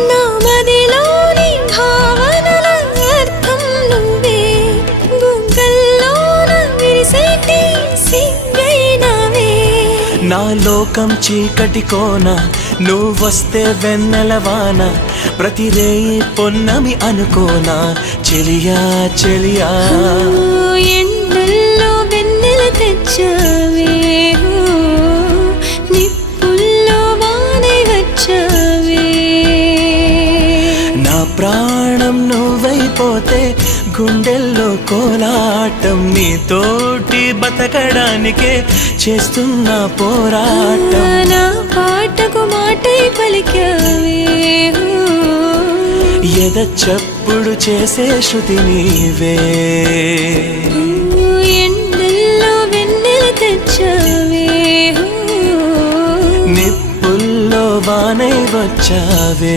నా మదిలోని భావనల అర్థం నువ్వే గుంగల్లోన విరిసేటి సింగైనవే నా లోకం చీకటి కోన నువ్వొస్తే వెన్నెలవాన ప్రతి రేయి పొన్నమి అనుకోనా చెలియా చెలియా ఎండల్లో వెన్నెల తెచ్చావే నిప్పుల్లో వానై వచ్చావే నా ప్రాణం నువ్వైపోతే గుండెల్లో కోలాటం నీతోటి బతకడానికే చేస్తున్న పోరాటం నా పాటకు మాటై పలికావే ఎద చప్పుడు చేసే శృతి నీవే ఎండల్లో వెన్నెల తెచ్చావే నిప్పుల్లో వానై వచ్చావే